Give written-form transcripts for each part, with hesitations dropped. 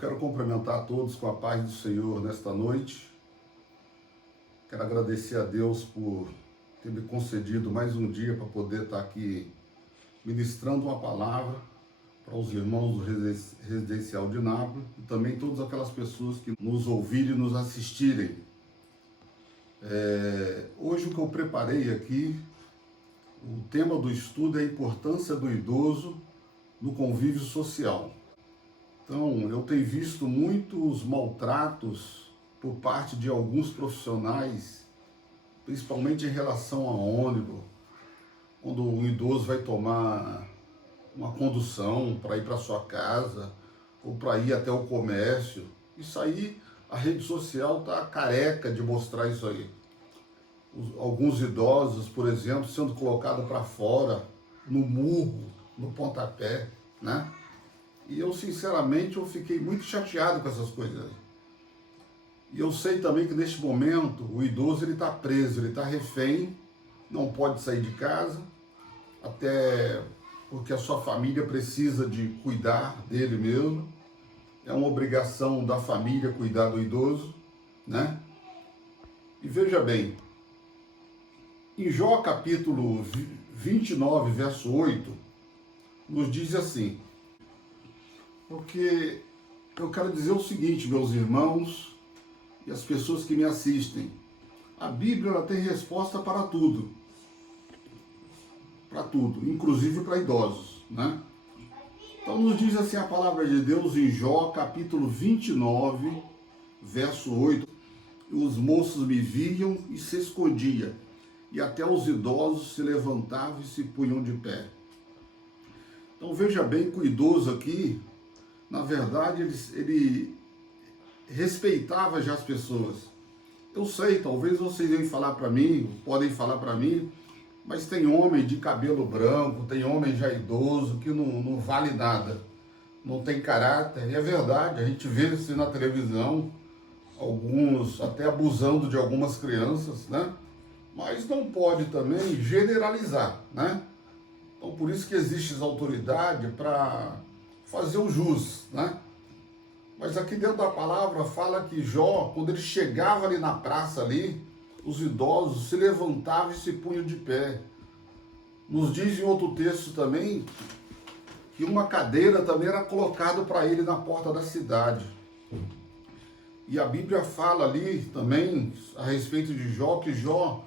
quero cumprimentar a todos com a paz do Senhor nesta noite. Quero agradecer a Deus por ter me concedido mais um dia para poder estar aqui ministrando uma palavra para os irmãos do Residencial de Nápoles e também todas aquelas pessoas que nos ouvirem e nos assistirem. Hoje o que eu preparei aqui, o tema do estudo é a importância do idoso no convívio social. Então, eu tenho visto muitos maltratos por parte de alguns profissionais, principalmente em relação a ônibus, quando o idoso vai tomar uma condução para ir para sua casa ou para ir até o comércio. Isso aí, a rede social está careca de mostrar isso aí. Alguns idosos, por exemplo, sendo colocados para fora, no murro, no pontapé, né? E eu, sinceramente, eu fiquei muito chateado com essas coisas aí. E eu sei também que, neste momento, o idoso está preso, ele está refém, não pode sair de casa, até porque a sua família precisa de cuidar dele mesmo. É uma obrigação da família cuidar do idoso, né? E veja bem, em Jó capítulo 29, verso 8, nos diz assim, porque eu quero dizer o seguinte, meus irmãos e as pessoas que me assistem, a Bíblia ela tem resposta para tudo, inclusive para idosos, né? Então nos diz assim a palavra de Deus em Jó capítulo 29, verso 8, os moços me viam e se escondiam, e até os idosos se levantavam e se punham de pé. Então veja bem que o idoso aqui, na verdade, ele respeitava já as pessoas. Eu sei, talvez vocês venham falar para mim, podem falar para mim, mas tem homem de cabelo branco, tem homem já idoso que não vale nada, não tem caráter. E é verdade, a gente vê isso na televisão, alguns até abusando de algumas crianças, né? Mas não pode também generalizar, né? Então por isso que existe essa autoridade para fazer o jus, né? Mas aqui dentro da palavra fala que Jó, quando ele chegava ali na praça ali, os idosos se levantavam e se punham de pé. Nos diz em outro texto também que uma cadeira também era colocada para ele na porta da cidade. E a Bíblia fala ali também a respeito de Jó, que Jó,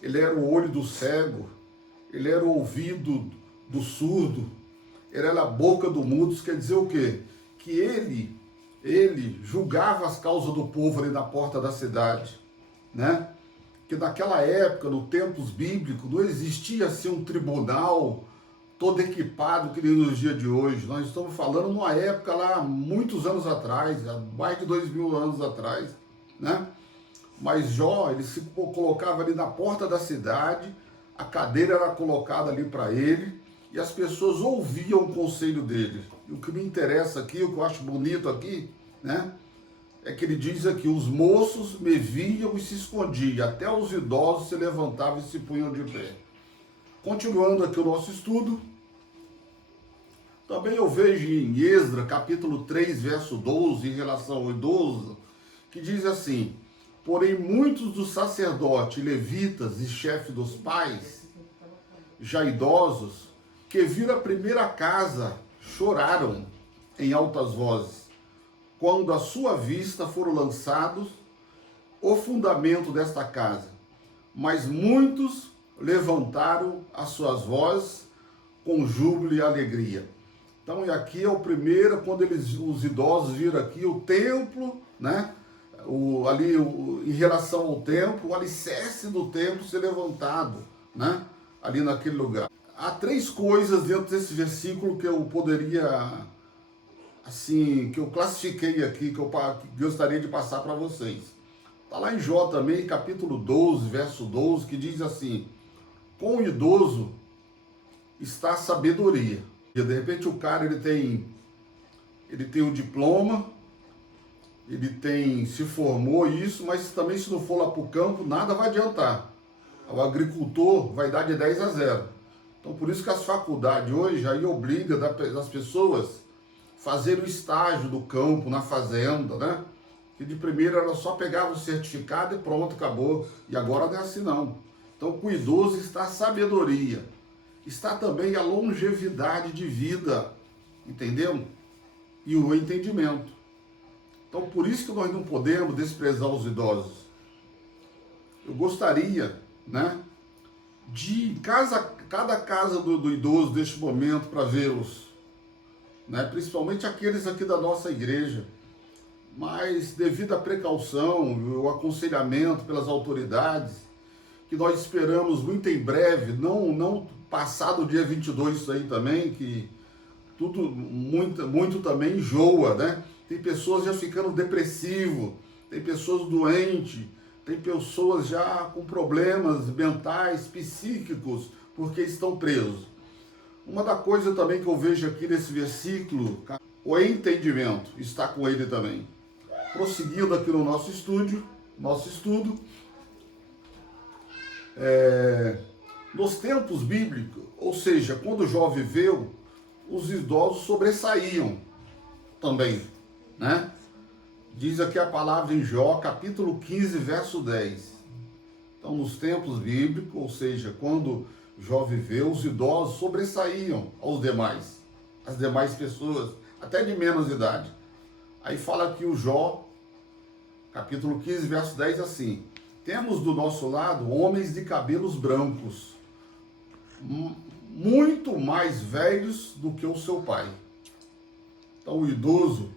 ele era o olho do cego, ele era o ouvido do surdo, ele era a boca do mudo. Isso quer dizer o quê? Que ele julgava as causas do povo ali na porta da cidade, né? Que naquela época, nos tempos bíblicos, não existia assim um tribunal todo equipado que nem nos dias de hoje. Nós estamos falando numa época lá, muitos anos atrás, há mais de 2000 anos atrás, né? Mas Jó, ele se colocava ali na porta da cidade, a cadeira era colocada ali para ele, e as pessoas ouviam o conselho dele. E o que me interessa aqui, o que eu acho bonito aqui, né? É que ele diz aqui, os moços me viam e se escondiam, até os idosos se levantavam e se punham de pé. Continuando aqui o nosso estudo, também eu vejo em Esdras, capítulo 3, verso 12, em relação ao idoso, que diz assim, porém muitos dos sacerdotes, levitas e chefes dos pais, já idosos, que viram a primeira casa, choraram em altas vozes, quando à sua vista foram lançados o fundamento desta casa. Mas muitos levantaram as suas vozes com júbilo e alegria. Então, e aqui é o primeiro, quando os idosos viram aqui o templo, né? Em relação ao templo, o alicerce do templo ser levantado, né? Ali naquele lugar. Há três coisas dentro desse versículo que eu poderia, assim, que eu classifiquei aqui, que eu gostaria de passar para vocês. Está lá em Jó também, capítulo 12, verso 12, que diz assim, com o idoso está a sabedoria. E de repente o cara, ele tem um diploma, se formou isso, mas também se não for lá para o campo, nada vai adiantar. O agricultor vai dar de 10 a 0. Então por isso que as faculdades hoje aí obrigam das pessoas fazer o estágio do campo na fazenda, né? Que de primeiro era só pegar o certificado e pronto, acabou. E agora não é assim não. Então com o idoso está a sabedoria, está também a longevidade de vida, entendeu? E o entendimento. Então por isso que nós não podemos desprezar os idosos. Eu gostaria, né, de cada casa do idoso deste momento para vê-los, né, principalmente aqueles aqui da nossa igreja, mas devido à precaução e o aconselhamento pelas autoridades, que nós esperamos muito em breve, não passado o dia 22 isso aí também, que tudo muito também enjoa, né? Tem pessoas já ficando depressivo, tem pessoas doentes, tem pessoas já com problemas mentais, psíquicos, porque estão presos. Uma da coisa também que eu vejo aqui nesse versículo, o entendimento está com ele também. Prosseguindo aqui no nosso estudo, nos tempos bíblicos, ou seja, quando Jó viveu, os idosos sobressaíam também, né? Diz aqui a palavra em Jó, capítulo 15, verso 10. Então, nos tempos bíblicos, ou seja, quando Jó viveu, os idosos sobressaíam aos demais, as demais pessoas, até de menos idade. Aí fala aqui o Jó, capítulo 15, verso 10, assim: temos do nosso lado homens de cabelos brancos, muito mais velhos do que o seu pai. Então o idoso,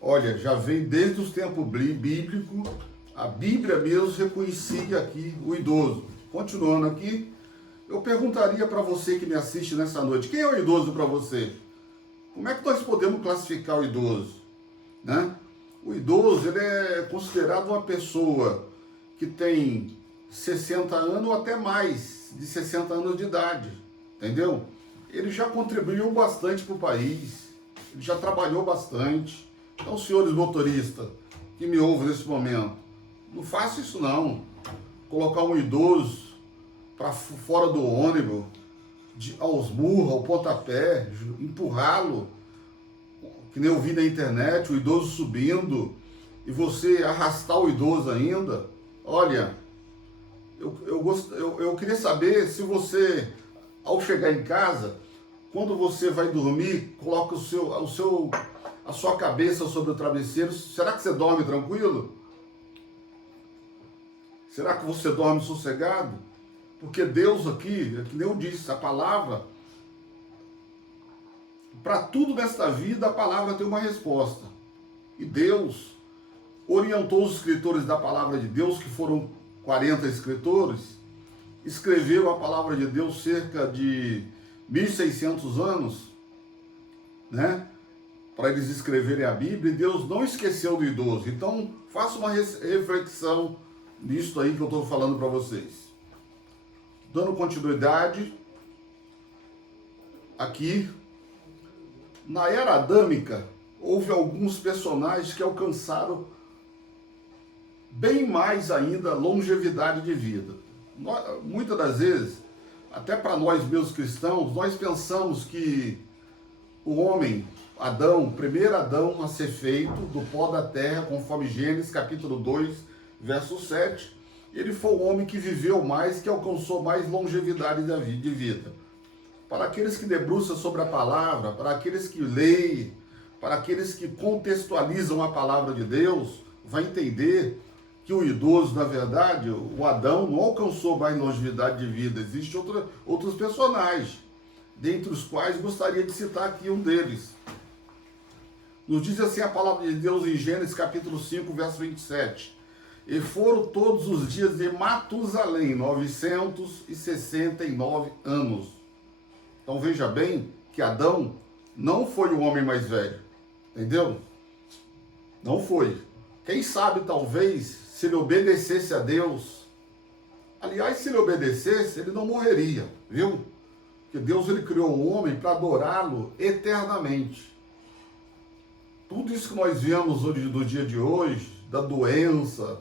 olha, já vem desde os tempos bíblicos, a Bíblia mesmo reconhecia aqui o idoso. Continuando aqui, eu perguntaria para você que me assiste nessa noite, quem é o idoso para você? Como é que nós podemos classificar o idoso, né? O idoso, ele é considerado uma pessoa que tem 60 anos ou até mais de 60 anos de idade, entendeu? Ele já contribuiu bastante para o país, ele já trabalhou bastante. Então, senhores motoristas que me ouvem nesse momento, não faça isso não. Colocar um idoso para fora do ônibus, aos murros, ao pontapé, empurrá-lo, que nem eu vi na internet, o idoso subindo, e você arrastar o idoso ainda. Olha, eu queria saber se você, ao chegar em casa, quando você vai dormir, coloca a sua cabeça sobre o travesseiro, será que você dorme tranquilo? Será que você dorme sossegado? Porque Deus aqui, que nem eu disse, a palavra, para tudo nesta vida, a palavra tem uma resposta. E Deus orientou os escritores da palavra de Deus, que foram 40 escritores, escreveu a palavra de Deus cerca de 1.600 anos, né? Para eles escreverem a Bíblia, e Deus não esqueceu do idoso. Então, faça uma reflexão nisso aí que eu estou falando para vocês. Dando continuidade, aqui, na era adâmica, houve alguns personagens que alcançaram bem mais ainda longevidade de vida. Muitas das vezes, até para nós meus cristãos, nós pensamos que o homem, Adão, o primeiro Adão a ser feito do pó da terra, conforme Gênesis capítulo 2, verso 7, ele foi o homem que viveu mais, que alcançou mais longevidade de vida. Para aqueles que debruçam sobre a palavra, para aqueles que leem, para aqueles que contextualizam a palavra de Deus, vai entender que o idoso, na verdade, o Adão, não alcançou mais longevidade de vida. Existem outros personagens, dentre os quais gostaria de citar aqui um deles. Nos diz assim a palavra de Deus em Gênesis capítulo 5, verso 27. E foram todos os dias de Matusalém, 969 anos. Então veja bem que Adão não foi o homem mais velho, entendeu? Não foi. Quem sabe talvez se ele obedecesse a Deus, aliás, se ele obedecesse, ele não morreria, viu? Porque Deus ele criou o homem para adorá-lo eternamente. Tudo isso que nós vemos hoje, do dia de hoje, da doença,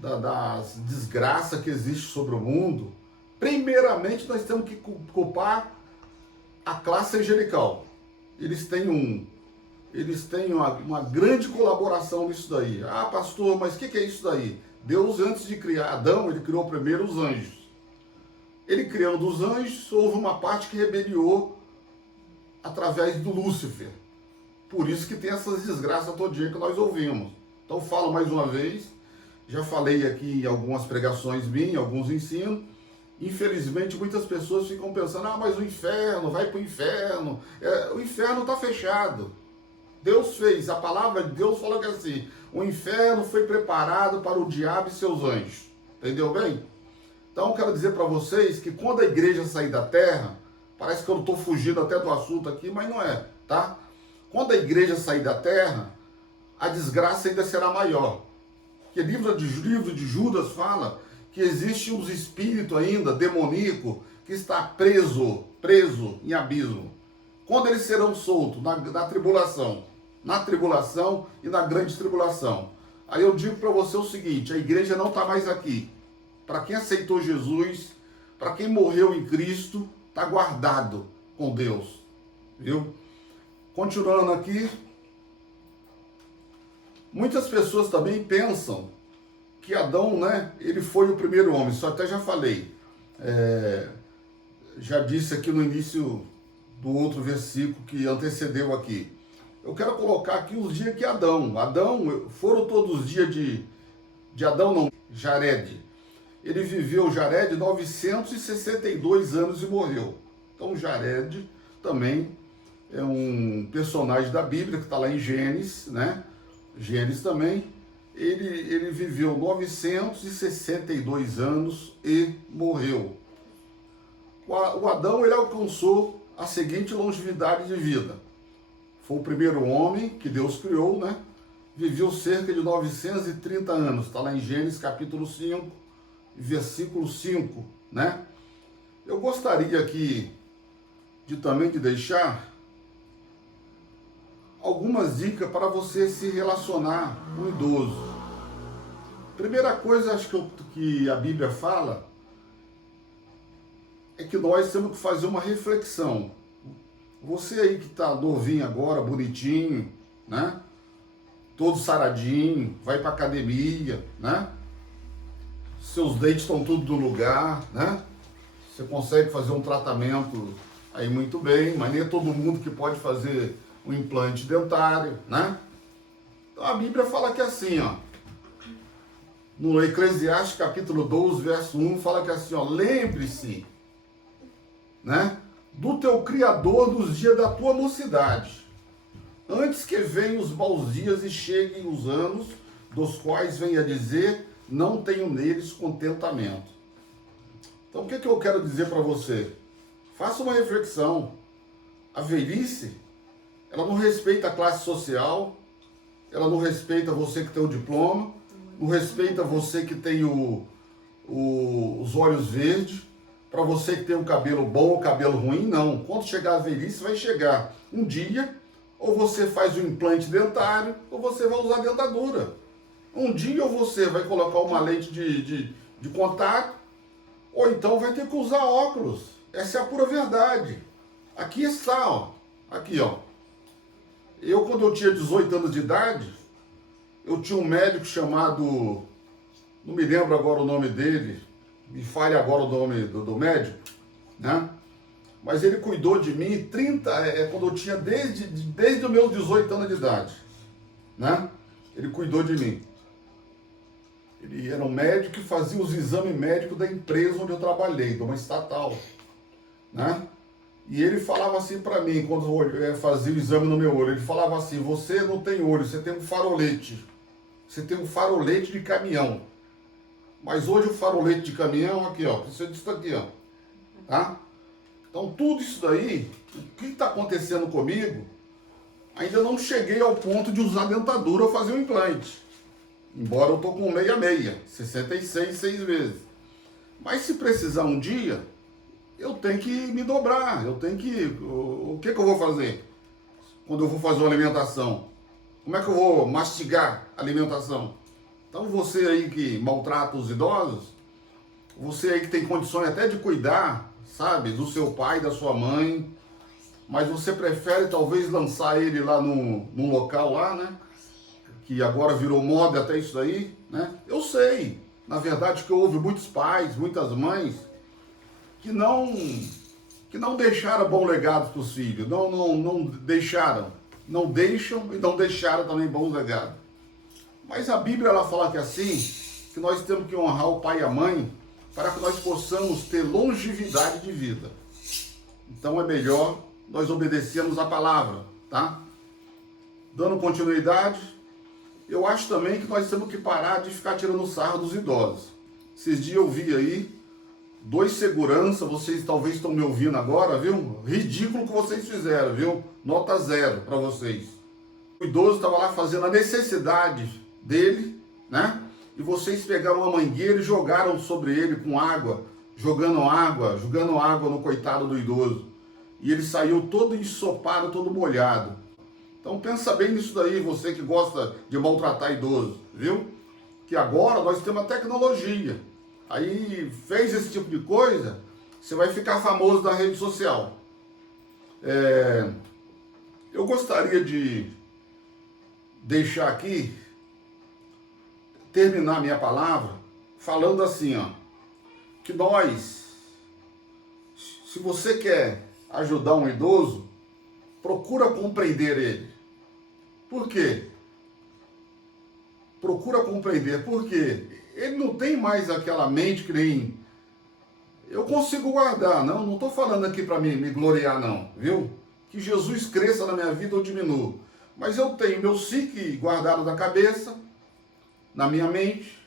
das desgraças que existe sobre o mundo, primeiramente nós temos que culpar a classe angelical. Eles têm eles têm uma grande colaboração nisso daí. Ah, pastor, mas o que é isso daí? Deus, antes de criar Adão, ele criou primeiro os anjos. Ele criando os anjos, houve uma parte que rebeliou através do Lúcifer. Por isso que tem essas desgraças todinha que nós ouvimos. Então falo mais uma vez, já falei aqui em algumas pregações minhas, alguns ensinos. Infelizmente muitas pessoas ficam pensando, ah, mas o inferno, vai para o inferno. O inferno está fechado. Deus fez, a palavra de Deus fala que assim, o inferno foi preparado para o diabo e seus anjos. Entendeu bem? Então eu quero dizer para vocês que quando a igreja sair da terra, parece que eu estou fugindo até do assunto aqui, mas não é, tá? Quando a igreja sair da terra, a desgraça ainda será maior. Porque livro de Judas fala que existe uns espíritos ainda, demoníaco, que está preso em abismo. Quando eles serão soltos? Na tribulação e na grande tribulação. Aí eu digo para você o seguinte, a igreja não está mais aqui. Para quem aceitou Jesus, para quem morreu em Cristo, está guardado com Deus. Viu? Continuando aqui, muitas pessoas também pensam que Adão, né, ele foi o primeiro homem. Isso até já falei. Já disse aqui no início do outro versículo que antecedeu aqui. Eu quero colocar aqui os dias que Adão foram todos os dias de Adão, não, Jared. Ele viveu, Jared, 962 anos e morreu. Então Jared também é um personagem da Bíblia que está lá em Gênesis, né? Gênesis também. Ele viveu 962 anos e morreu. O Adão, ele alcançou a seguinte longevidade de vida. Foi o primeiro homem que Deus criou, né? Viveu cerca de 930 anos. Está lá em Gênesis capítulo 5, versículo 5, né? Eu gostaria aqui também de deixar algumas dicas para você se relacionar com o idoso. Primeira coisa, acho que a Bíblia fala é que nós temos que fazer uma reflexão. Você aí que está novinho agora, bonitinho, né? Todo saradinho, vai para academia, né? Seus dentes estão tudo no lugar, né? Você consegue fazer um tratamento aí muito bem, mas nem é todo mundo que pode fazer um implante dentário, né? Então a Bíblia fala que é assim, ó. No Eclesiastes capítulo 12, verso 1, fala que é assim, ó, lembre-se, né, do teu Criador nos dias da tua mocidade, antes que venham os maus dias e cheguem os anos, dos quais venha dizer, não tenho neles contentamento. Então o que eu quero dizer para você? Faça uma reflexão. A velhice, ela não respeita a classe social, ela não respeita você que tem o diploma, não respeita você que tem os olhos verdes, para você que tem o cabelo bom ou cabelo ruim, não. Quando chegar a velhice, vai chegar um dia, ou você faz um implante dentário, ou você vai usar dentadura. Um dia ou você vai colocar uma lente de contato, ou então vai ter que usar óculos. Essa é a pura verdade. Aqui está, ó. Aqui, ó. Quando eu tinha 18 anos de idade, eu tinha um médico chamado, não me lembro agora o nome dele, me fale agora o nome do médico, né? Mas ele cuidou de mim quando eu tinha desde os meus 18 anos de idade, né? Ele cuidou de mim. Ele era um médico que fazia os exames médicos da empresa onde eu trabalhei, de uma estatal, né? E ele falava assim para mim, quando eu fazia o exame no meu olho, ele falava assim, você não tem olho, você tem um farolete. Você tem um farolete de caminhão. Mas hoje o farolete de caminhão, aqui ó, precisa disso aqui ó. Tá? Então tudo isso daí, o que está acontecendo comigo, ainda não cheguei ao ponto de usar dentadura ou fazer um implante. Embora eu tô com 66, 66 6 vezes. Mas se precisar um dia, eu tenho que me dobrar, o que eu vou fazer quando eu vou fazer uma alimentação? Como é que eu vou mastigar a alimentação? Então você aí que maltrata os idosos, você aí que tem condições até de cuidar, sabe, do seu pai, da sua mãe, mas você prefere talvez lançar ele lá num local lá, né? Que agora virou moda até isso daí, né? Eu sei, na verdade, que houve muitos pais, muitas mães que não deixaram bom legado para os filhos, não deixaram, não deixam e não deixaram também bons legados. Mas a Bíblia ela fala que assim, que nós temos que honrar o pai e a mãe para que nós possamos ter longevidade de vida. Então é melhor nós obedecermos a palavra, tá? Dando continuidade, eu acho também que nós temos que parar de ficar tirando sarro dos idosos. Esses dias eu vi aí, 2 seguranças, vocês talvez estão me ouvindo agora, viu? Ridículo que vocês fizeram, viu? Nota 0 para vocês. O idoso estava lá fazendo a necessidade dele, né? E vocês pegaram uma mangueira e jogaram sobre ele com água, jogando água no coitado do idoso. E ele saiu todo ensopado, todo molhado. Então pensa bem nisso daí, você que gosta de maltratar idoso, viu? Que agora nós temos a tecnologia. Aí fez esse tipo de coisa, você vai ficar famoso na rede social. Eu gostaria de deixar aqui, terminar minha palavra, falando assim, ó, que nós, se você quer ajudar um idoso, procura compreender ele. Por quê? Procura compreender, porque ele não tem mais aquela mente que nem... Eu consigo guardar, não estou falando aqui para me gloriar não, viu? Que Jesus cresça na minha vida ou diminua. Mas eu tenho meu SIC guardado na cabeça, na minha mente,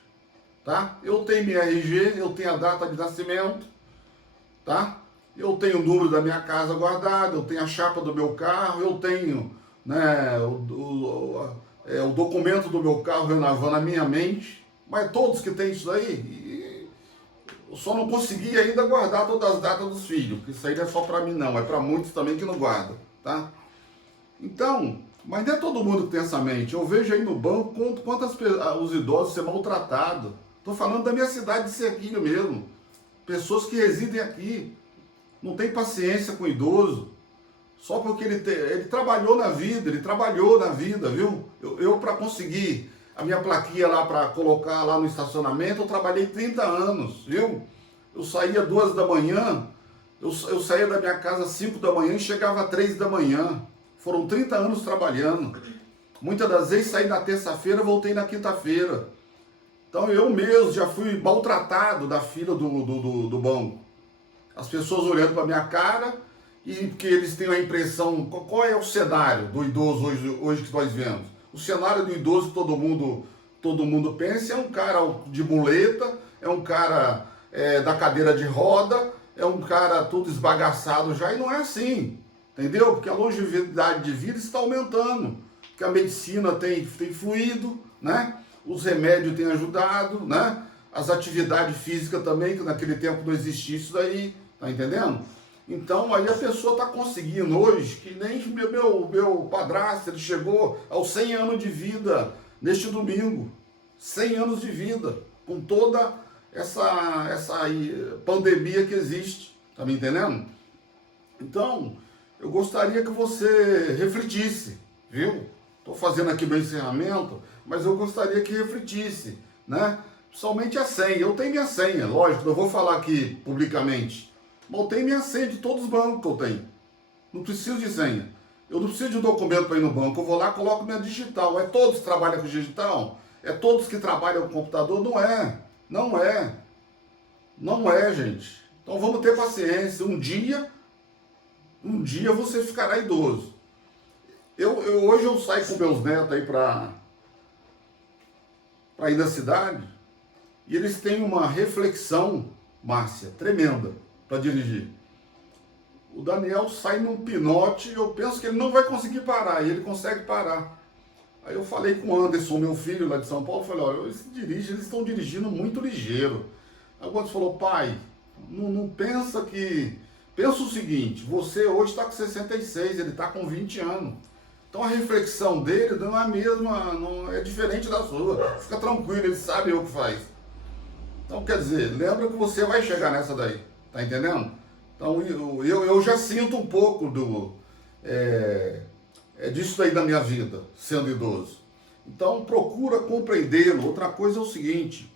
tá? Eu tenho minha RG, eu tenho a data de nascimento, tá? Eu tenho o número da minha casa guardado, eu tenho a chapa do meu carro, eu tenho, né, o documento do meu carro renovando a minha mente, mas todos que têm isso aí, eu só não consegui ainda guardar todas as datas dos filhos, porque isso aí não é só para mim não, é para muitos também que não guardam, tá? Então, mas não é todo mundo que tem essa mente. Eu vejo aí no banco quantos os idosos são maltratados. Estou falando da minha cidade de Serquilho mesmo. Pessoas que residem aqui, não tem paciência com o idoso, só porque ele trabalhou na vida, viu? Eu para conseguir a minha plaquinha lá para colocar lá no estacionamento, eu trabalhei 30 anos, viu? Eu saía 2 da manhã, eu saía da minha casa às 5 da manhã e chegava às 3 da manhã. Foram 30 anos trabalhando. Muitas das vezes saí na terça-feira, voltei na quinta-feira. Então eu mesmo já fui maltratado da fila do banco. As pessoas olhando para minha cara e que eles têm a impressão... Qual é o cenário do idoso hoje que nós vemos? O cenário do idoso que todo mundo pensa é um cara de muleta, é um cara da cadeira de roda, é um cara todo esbagaçado já, e não é assim. Entendeu? Porque a longevidade de vida está aumentando, porque a medicina tem fluído, né? Os remédios têm ajudado, né? As atividades físicas também, que naquele tempo não existia isso daí, tá entendendo? Então aí a pessoa está conseguindo hoje, que nem meu padrasto, ele chegou aos 100 anos de vida neste domingo, 100 anos de vida, com toda essa pandemia que existe, tá me entendendo? Então... eu gostaria que você refletisse, viu? Estou fazendo aqui meu encerramento, mas eu gostaria que refletisse, né? Principalmente a senha. Eu tenho minha senha, lógico, não vou falar aqui publicamente, mas eu tenho minha senha de todos os bancos que eu tenho. Não preciso de senha. Eu não preciso de um documento para ir no banco. Eu vou lá, coloco minha digital. É todos que trabalham com digital? É todos que trabalham com computador? Não é. Não é. Não é, gente. Então vamos ter paciência. Um dia você ficará idoso. Hoje eu saio com meus netos aí para ir na cidade e eles têm uma reflexão, Márcia, tremenda para dirigir. O Daniel sai num pinote e eu penso que ele não vai conseguir parar, e ele consegue parar. Aí eu falei com o Anderson, meu filho lá de São Paulo, falei, olha, eles estão dirigindo muito ligeiro. Aí o Anderson falou, pai, não pensa que... Pensa o seguinte, você hoje está com 66, ele está com 20 anos. Então a reflexão dele não é a mesma, não é diferente da sua. Fica tranquilo, ele sabe o que faz. Então quer dizer, lembra que você vai chegar nessa daí, tá entendendo? Então eu já sinto um pouco disso aí da minha vida, sendo idoso. Então procura compreendê-lo. Outra coisa é o seguinte,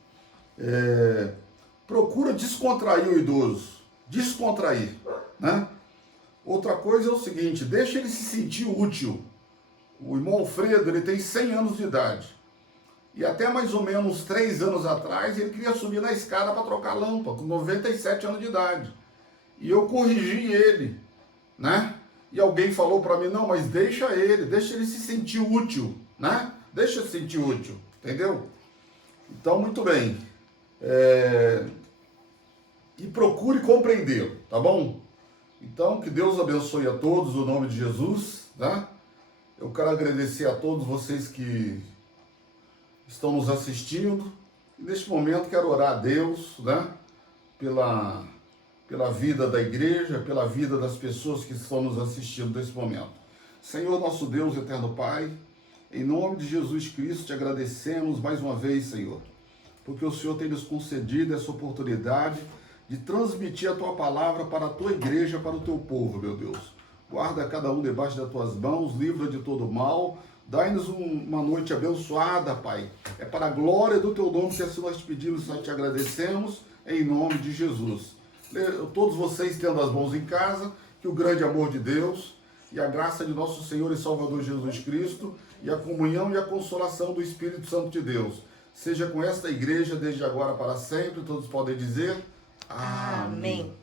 procura descontrair o idoso, descontrair, né? Outra coisa é o seguinte, deixa ele se sentir útil. O irmão Alfredo, ele tem 100 anos de idade. E até mais ou menos 3 anos atrás, ele queria subir na escada para trocar lâmpada, com 97 anos de idade. E eu corrigi ele, né? E alguém falou para mim, não, mas deixa ele se sentir útil, né? Deixa ele se sentir útil, entendeu? Então, muito bem. E procure compreendê-lo, tá bom? Então, que Deus abençoe a todos, no nome de Jesus, tá? Eu quero agradecer a todos vocês que estão nos assistindo. E neste momento quero orar a Deus, né? Pela vida da igreja, pela vida das pessoas que estão nos assistindo nesse momento. Senhor, nosso Deus, eterno Pai, em nome de Jesus Cristo, te agradecemos mais uma vez, Senhor, porque o Senhor tem nos concedido essa oportunidade de transmitir a Tua palavra para a Tua igreja, para o Teu povo, meu Deus. Guarda cada um debaixo das Tuas mãos, livra de todo mal, dai-nos uma noite abençoada, Pai. É para a glória do Teu nome que assim nós te pedimos e nós te agradecemos, em nome de Jesus. Todos vocês tendo as mãos em casa, que o grande amor de Deus e a graça de nosso Senhor e Salvador Jesus Cristo e a comunhão e a consolação do Espírito Santo de Deus seja com esta igreja desde agora para sempre. Todos podem dizer amém.